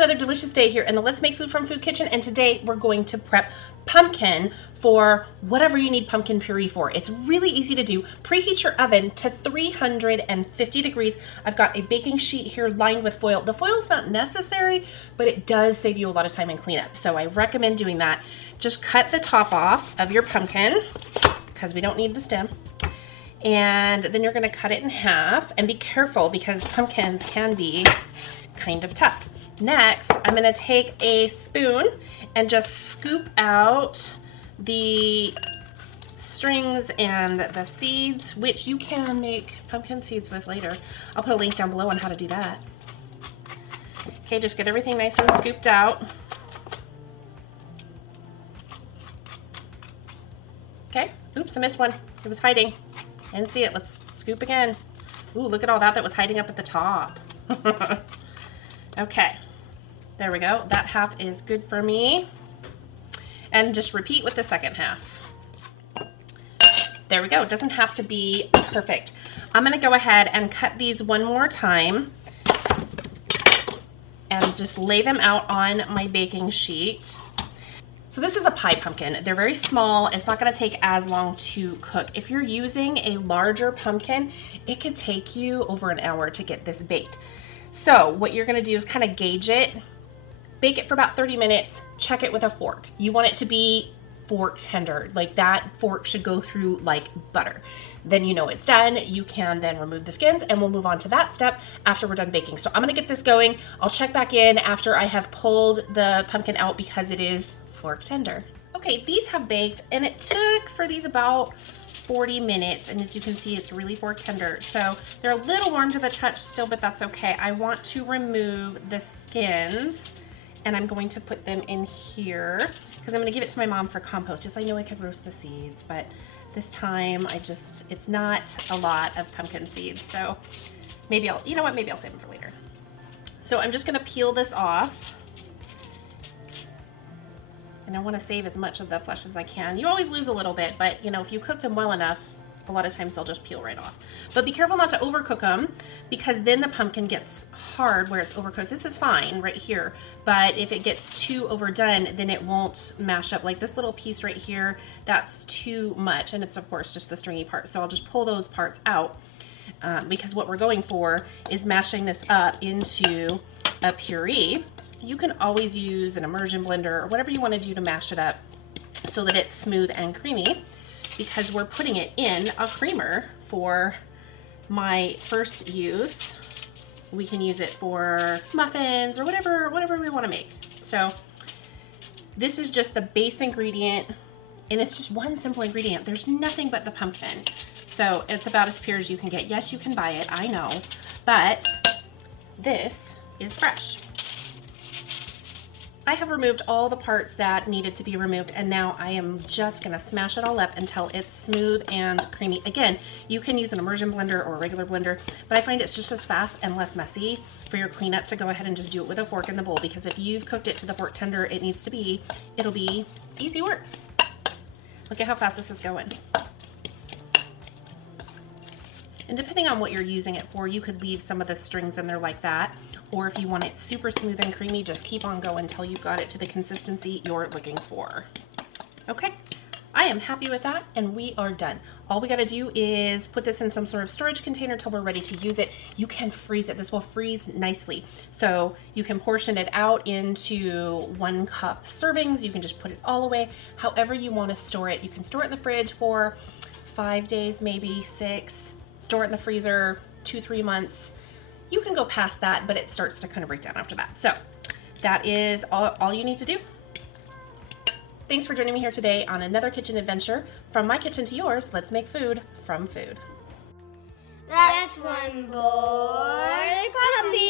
another delicious day here in the Let's Make Food from Food kitchen, and today we're going to prep pumpkin for whatever you need pumpkin puree for. It's really easy to do. Preheat your oven to 350 degrees. I've got a baking sheet here lined with foil. The foil is not necessary, but it does save you a lot of time in cleanup, so I recommend doing that. Just cut the top off of your pumpkin because we don't need the stem. And then you're gonna cut it in half, and be careful because pumpkins can be kind of tough. Next, I'm gonna take a spoon and just scoop out the strings and the seeds, which you can make pumpkin seeds with later. I'll put a link down below on how to do that. Okay, just get everything nice and scooped out. Okay, oops, I missed one. It was hiding. I didn't see it. Let's scoop again. Ooh, look at all that was hiding up at the top. Okay, there we go. That half is good for me. And just repeat with the second half. There we go. It doesn't have to be perfect. I'm gonna go ahead and cut these one more time and just lay them out on my baking sheet. So this is a pie pumpkin. They're very small. It's not gonna take as long to cook. If you're using a larger pumpkin, it could take you over an hour to get this baked. So what you're gonna do is kind of gauge it, bake it for about 30 minutes, check it with a fork. You want it to be fork tender, like that fork should go through like butter. Then you know it's done. You can then remove the skins, and we'll move on to that step after we're done baking. So I'm gonna get this going. I'll check back in after I have pulled the pumpkin out because it is fork tender. Okay, these have baked, and it took for these about 40 minutes, and as you can see, it's really fork tender. So they're a little warm to the touch still, but that's okay. I want to remove the skins, and I'm going to put them in here because I'm gonna give it to my mom for compost. Just I know I could roast the seeds, but this time it's not a lot of pumpkin seeds. So maybe you know what, maybe I'll save them for later. So I'm just gonna peel this off. And I want to save as much of the flesh as I can. You always lose a little bit, but you know, if you cook them well enough, a lot of times they'll just peel right off. But be careful not to overcook them, because then the pumpkin gets hard where it's overcooked. This is fine right here, but if it gets too overdone, then it won't mash up. Like this little piece right here, that's too much, and it's of course just the stringy part. So I'll just pull those parts out because what we're going for is mashing this up into a puree. You can always use an immersion blender or whatever you want to do to mash it up so that it's smooth and creamy, because we're putting it in a creamer for my first use. We can use it for muffins or whatever we want to make. So this is just the base ingredient, and it's just one simple ingredient. There's nothing but the pumpkin. So it's about as pure as you can get. Yes, you can buy it, I know, but this is fresh. I have removed all the parts that needed to be removed, and now I am just gonna smash it all up until it's smooth and creamy. Again, you can use an immersion blender or a regular blender, but I find it's just as fast and less messy for your cleanup to go ahead and just do it with a fork in the bowl, because if you've cooked it to the fork tender it needs to be, it'll be easy work. Look at how fast this is going. And depending on what you're using it for, you could leave some of the strings in there like that. Or if you want it super smooth and creamy, just keep on going until you've got it to the consistency you're looking for. Okay, I am happy with that, and we are done. All we gotta do is put this in some sort of storage container till we're ready to use it. You can freeze it. This will freeze nicely. So you can portion it out into 1 cup servings. You can just put it all away. However you wanna store it. You can store it in the fridge for 5 days, maybe 6. Store it in the freezer 2-3 months. You can go past that, but it starts to kind of break down after that. So that is all you need to do. Thanks for joining me here today on another kitchen adventure. From my kitchen to yours, let's make food from food. That's one boy puppy.